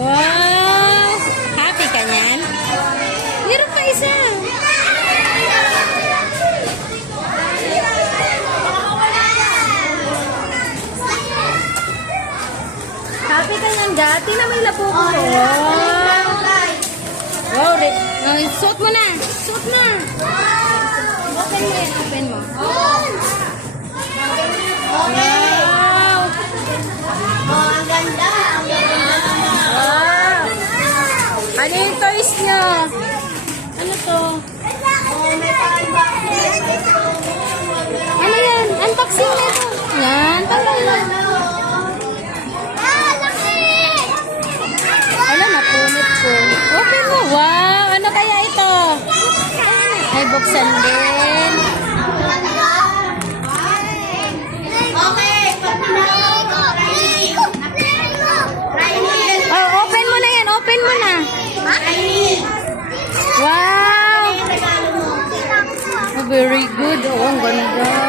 Wow! Happy ka niyan? Meron pa isa. Happy ka niyan, Gati, na may labubo. Wow! Wow, suot mo na. Suot na. Open mo yan, open mo. Wow! Ang ganda. Wow! Ano yung toys niyo? Ano to? Ano yan? Unboxing na ito. Yan, tanggal na. Wala, napulot ko. Open mo. Wow! Ano kaya ito? Ay, buksan din. Oh, open mo na yan. Open mo na. Wow! Oh, very good. Oh, ang ganda.